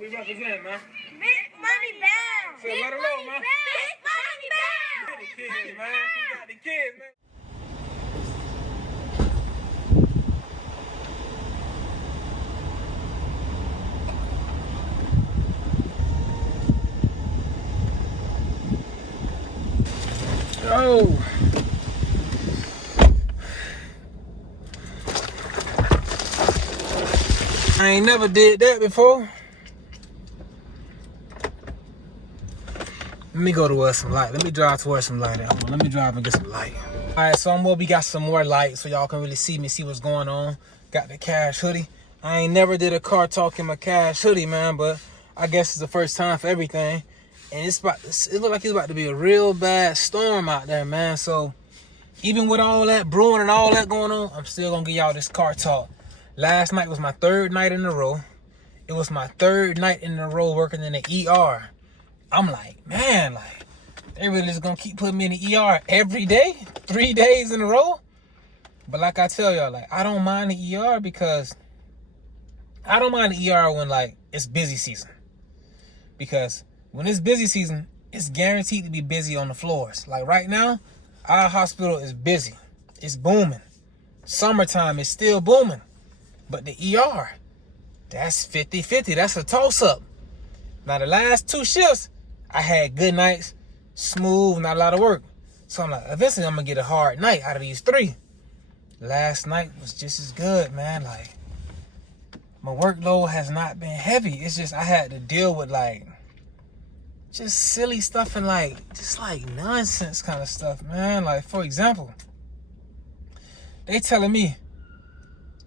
what we represent, man. Big money bound. So let them know, man. Big money bound. Get the kids, man. We got the kids, man. Oh. I ain't never did that before. Let me go towards some light. Let me drive towards some light. Let me drive and get some light. All right, so we got some more light so y'all can really see me, see what's going on. Got the Cash hoodie. I ain't never did a car talk in my Cash hoodie, man, but I guess it's the first time for everything. And it look like it's about to be a real bad storm out there, man. So even with all that brewing and all that going on, I'm still gonna give y'all this car talk. Last night was my third night in a row. It was my third night in a row working in the ER. I'm like, man, like, they really just gonna keep putting me in the ER every day, 3 days in a row. But like I tell y'all, like, I don't mind the ER because I don't mind the ER when, like, it's busy season. Because when it's busy season, it's guaranteed to be busy on the floors. Like right now, our hospital is busy. It's booming. Summertime is still booming. But the ER, that's 50-50. That's a toss-up. Now, the last 2 shifts, I had good nights, smooth, not a lot of work. So I'm like, eventually I'm going to get a hard night out of these 3. Last night was just as good, man. Like, my workload has not been heavy. It's just I had to deal with, like, just silly stuff and, like, just, like, nonsense kind of stuff, man. Like, for example, they telling me,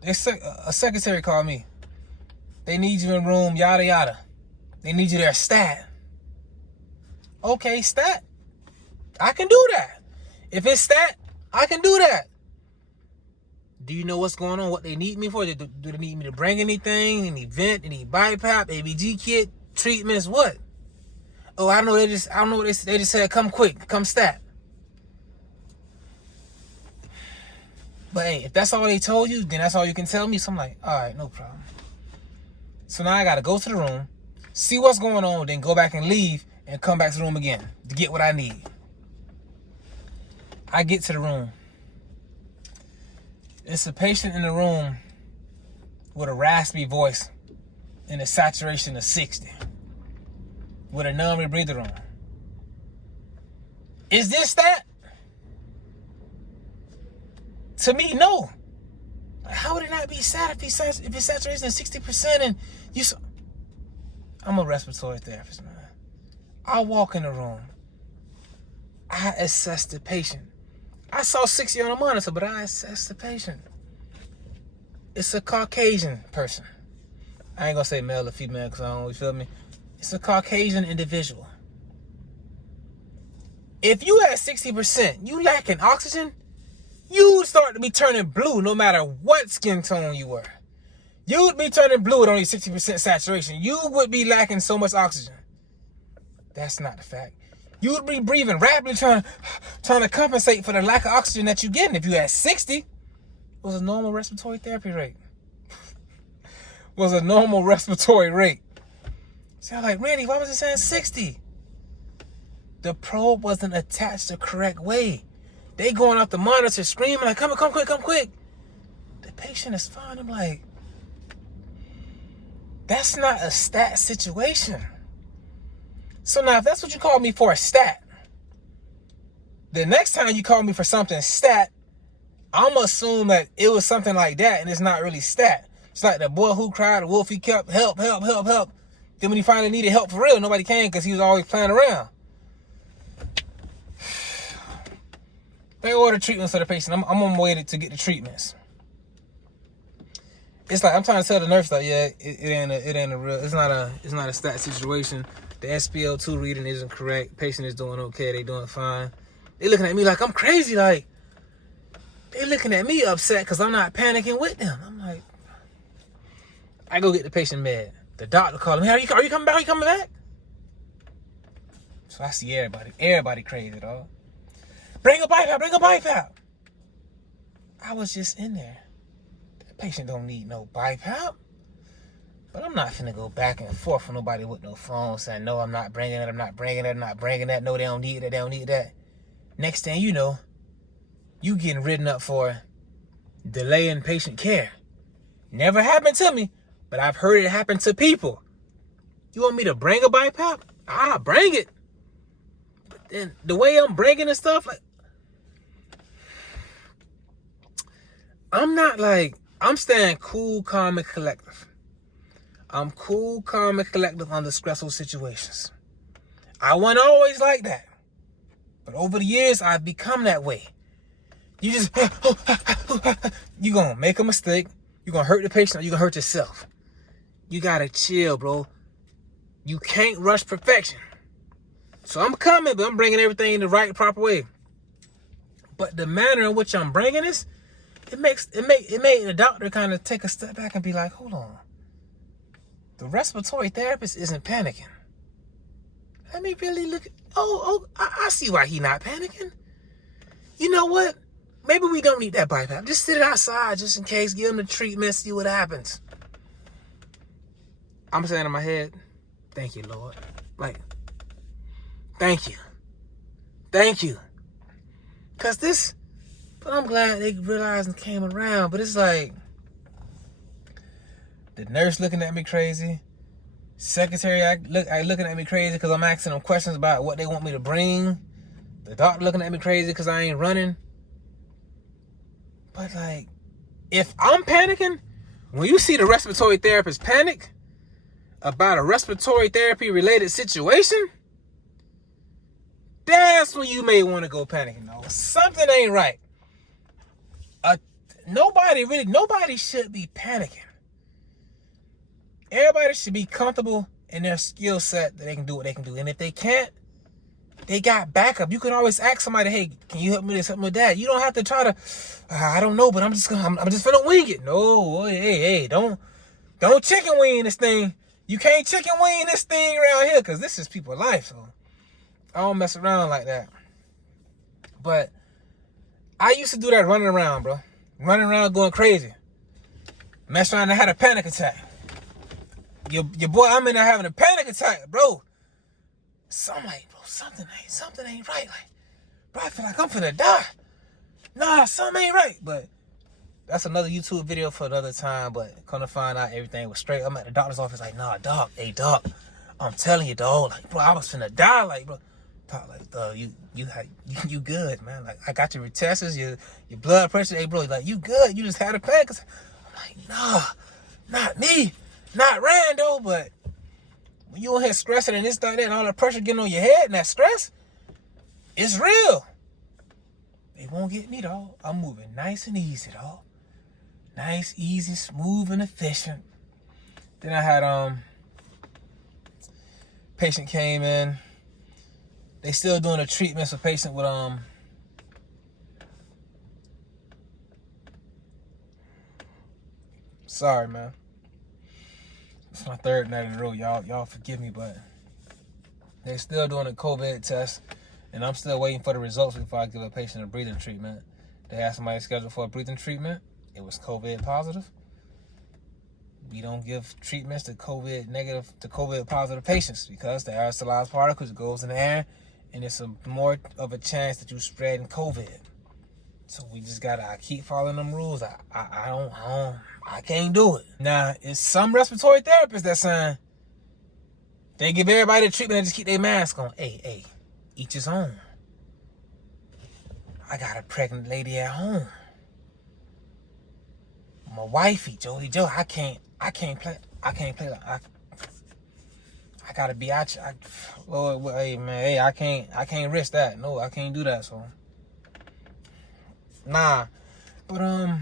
a secretary called me. They need you in room, yada, yada. They need you there, stat. Okay, stat. I can do that. If it's stat, I can do that. Do you know what's going on? What they need me for? Do they need me to bring anything? Any vent? Any BiPAP? ABG kit? Treatments? What? Oh, I know. I don't know what they just said. Come quick. Come stat. But hey, if that's all they told you, then that's all you can tell me. So I'm like, all right, no problem. So now I got to go to the room, see what's going on, then go back and leave and come back to the room again to get what I need. I get to the room. It's a patient in the room with a raspy voice and a saturation of 60 with a non-rebreather on. Is this that? To me, no. How would it not be sad if it's saturation is 60% and you... I'm a respiratory therapist, man. I walk in the room. I assess the patient. I saw 60 on the monitor, but I assess the patient. It's a Caucasian person. I ain't gonna say male or female because I don't really feel me. It's a Caucasian individual. If you at 60%, you lacking oxygen, you start to be turning blue no matter what skin tone you were. You would be turning blue with only 60% saturation. You would be lacking so much oxygen. That's not the fact. You would be breathing rapidly, trying to compensate for the lack of oxygen that you're getting. If you had 60, it was a normal respiratory therapy rate. Was a normal respiratory rate. So I'm like, Randy, why was it saying 60? The probe wasn't attached the correct way. They going off the monitor screaming like, come quick. The patient is fine. I'm like, that's not a stat situation. So now if that's what you call me for, a stat, the next time you call me for something stat, I'm going to assume that it was something like that and it's not really stat. It's like the boy who cried, the wolf he kept, help. Then when he finally needed help for real, nobody came because he was always playing around. They order treatments for the patient. I'm on my way to get the treatments. It's like I'm trying to tell the nurse like, yeah, it ain't a real. It's not a stat situation. The SpO2 reading isn't correct. Patient is doing okay. They doing fine. They looking at me like I'm crazy. Like they looking at me upset because I'm not panicking with them. I'm like, I go get the patient med. The doctor called me. Hey, are you coming back? Are you coming back? So I see everybody crazy, dog. Bring a BiPAP. I was just in there. The patient don't need no BiPAP. But I'm not finna go back and forth with nobody with no phone saying, no, I'm not bringing it, I'm not bringing it, I'm not bringing that. No, they don't need that, they don't need that. Next thing you know, you getting written up for delaying patient care. Never happened to me, but I've heard it happen to people. You want me to bring a BiPAP? I'll bring it. But then the way I'm bringing the stuff, like, I'm staying cool, calm, and collective. I'm cool, calm, and collective under stressful situations. I wasn't always like that. But over the years, I've become that way. You just, you're going to make a mistake. You're going to hurt the patient, or you're going to hurt yourself. You got to chill, bro. You can't rush perfection. So I'm coming, but I'm bringing everything in the right, proper way. But the manner in which I'm bringing this, it made the doctor kind of take a step back and be like, hold on. The respiratory therapist isn't panicking. Let me really look. I see why he not panicking. You know what? Maybe we don't need that BiPAP. Just sit it outside just in case. Give him the treatment, see what happens. I'm saying in my head, thank you, Lord. Like, thank you. Thank you. But I'm glad they realized and came around. But it's like, the nurse looking at me crazy. Secretary looking at me crazy because I'm asking them questions about what they want me to bring. The doctor looking at me crazy because I ain't running. But like, if I'm panicking, when you see the respiratory therapist panic about a respiratory therapy related situation, that's when you may want to go panicking. No, something ain't right. Nobody should be panicking. Everybody should be comfortable in their skill set that they can do what they can do. And if they can't, they got backup. You can always ask somebody, hey, can you help me with this, help me with that? You don't have to try to, I don't know, but I'm just gonna wing it. No, hey, don't chicken wing this thing. You can't chicken wing this thing around here because this is people's life. So I don't mess around like that. But I used to do that running around, bro. Running around going crazy. Mess around and had a panic attack. Your boy, I'm in there having a panic attack, bro. So I'm like, bro, something ain't right. Like, bro, I feel like I'm finna die. Nah, something ain't right. But that's another YouTube video for another time. But come to find out, everything was straight. I'm at the doctor's office like, nah, doc, hey, doc, I'm telling you, dog, like, bro, I was finna die, like, bro. Doc, like, dog, you good, man. Like, I got your tests, your blood pressure, hey, bro, like, you good. You just had a panic attack. I'm like, nah, not me. Not Rando, but when you on here stressing and this, that, and all that pressure getting on your head and that stress, it's real. They won't get me, dog. I'm moving nice and easy, dog. Nice, easy, smooth, and efficient. Then I had patient came in. They still doing the treatments for patient with sorry, man. It's my third night in a row. Y'all forgive me, but they're still doing a COVID test, and I'm still waiting for the results before I give a patient a breathing treatment. They had somebody scheduled for a breathing treatment. It was COVID positive. We don't give treatments to COVID positive patients because the aerosolized particles goes in the air, and it's more of a chance that you spreading COVID. So we just gotta keep following them rules. I can't do it. Now, it's some respiratory therapists that saying they give everybody the treatment and just keep their mask on. Hey, each his own. I got a pregnant lady at home. My wifey, Joey Joe, I can't play like I gotta be out. Lord, hey man, hey, I can't risk that. No, I can't do that. So, nah. But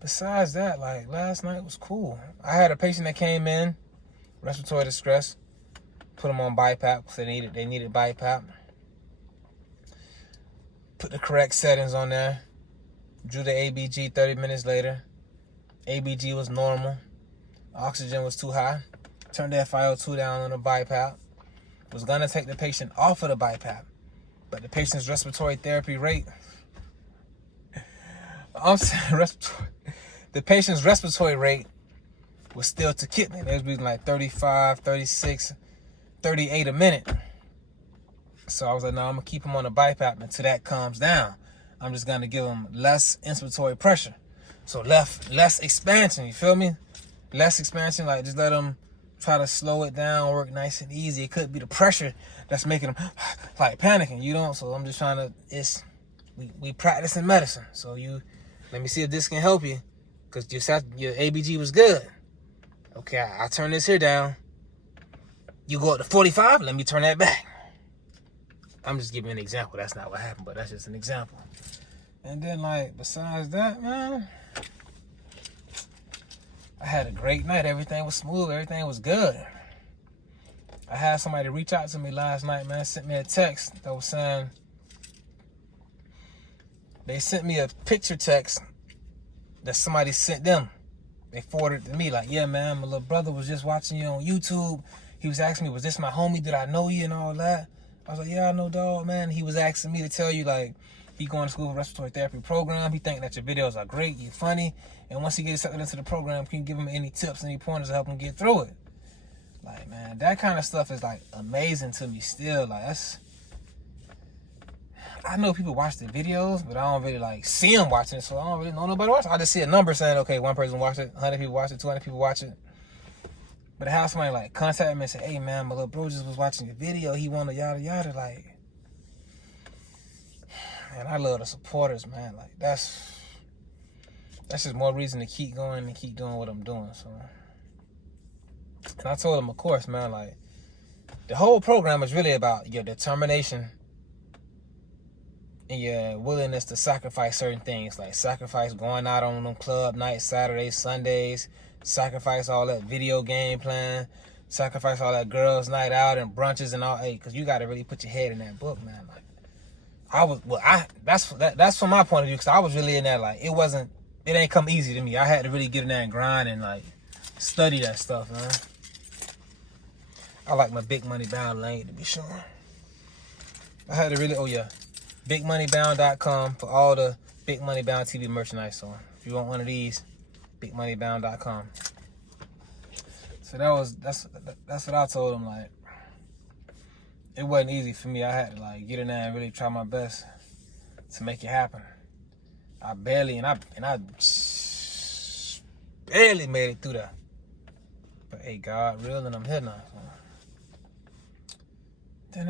besides that, like, last night was cool. I had a patient that came in, respiratory distress, put them on BiPAP because they needed BiPAP. Put the correct settings on there. Drew the ABG 30 minutes later. ABG was normal. Oxygen was too high. Turned the FiO2 down on the BiPAP. Was gonna take the patient off of the BiPAP, but the patient's respiratory therapy rate. I'm saying the patient's respiratory rate was still to kidney. They was breathing like 35, 36, 38 a minute. So I was like, no, I'm going to keep them on the BiPAP until that calms down. I'm just going to give them less inspiratory pressure. So less expansion, you feel me? Less expansion, like just let them try to slow it down, work nice and easy. It could be the pressure that's making them like panicking, you know? So I'm just trying to, we practice in medicine. So let me see if this can help you. Because your ABG was good. Okay, I turn this here down. You go up to 45, let me turn that back. I'm just giving an example. That's not what happened, but that's just an example. And then, like, besides that, man, I had a great night. Everything was smooth. Everything was good. I had somebody reach out to me last night, man. Sent me a text that was saying, they sent me a picture text that somebody sent them. They forwarded it to me, like, yeah, man, my little brother was just watching you on YouTube. He was asking me, was this my homie? Did I know you and all that? I was like, yeah, I know, dog, man. He was asking me to tell you, like, he going to school for respiratory therapy program. He think that your videos are great, you're funny. And once he gets accepted into the program, can you give him any tips, any pointers to help him get through it? Like, man, that kind of stuff is, like, amazing to me still. Like, I know people watch the videos, but I don't really, like, see them watching it, so I don't really know nobody watching it. I just see a number saying, okay, one person watched it, 100 people watched it, 200 people watch it. But to have somebody, like, contact me and say, hey, man, my little bro just was watching your video. He wanted yada, yada, like, man, I love the supporters, man. Like, that's just more reason to keep going and keep doing what I'm doing, so. And I told him, of course, man, like, the whole program is really about your determination and your willingness to sacrifice certain things, like sacrifice going out on them club nights, Saturdays, Sundays, sacrifice all that video game playing, sacrifice all that girls' night out and brunches and all, because you got to really put your head in that book, man. Like, that's from my point of view, because I was really in that, like, it ain't come easy to me. I had to really get in there and grind and, like, study that stuff, man. I like my Big Money Bound lane, to be sure. I had to really, BigMoneyBound.com for all the Big Money Bound TV merchandise. So if you want one of these, BigMoneyBound.com. So that's what I told him. Like, it wasn't easy for me. I had to, like, get in there and really try my best to make it happen. I barely made it through that. But hey, God real, and I'm here now. So. Then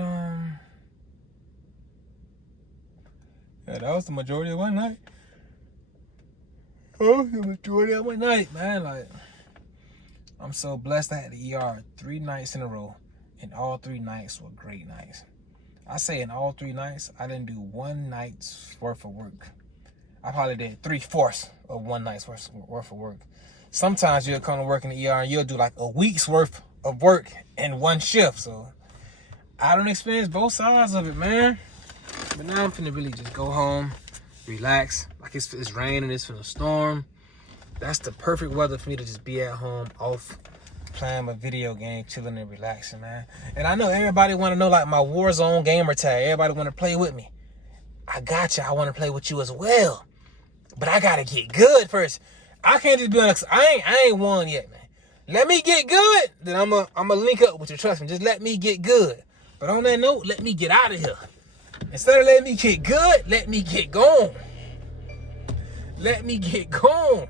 yeah, that was the majority of one night. Man. Like, I'm so blessed. I had the ER 3 nights in a row, and all 3 nights were great nights. I say in all 3 nights, I didn't do 1 night's worth of work. I probably did 3/4 of 1 night's worth of work. Sometimes you'll come to work in the ER and you'll do like a week's worth of work in 1 shift. So I don't experience both sides of it, man. But now I'm finna really just go home, relax. Like it's raining, it's finna storm. That's the perfect weather for me to just be at home, off, playing my video game, chilling and relaxing, man. And I know everybody want to know, like, my Warzone gamer tag. Everybody want to play with me. I got you. I want to play with you as well. But I gotta get good first. I can't just be honest. I ain't won yet, man. Let me get good, then I'ma link up with you. Trust me. Just let me get good. But on that note, let me get out of here. Instead of letting me get good, let me get gone. Let me get gone.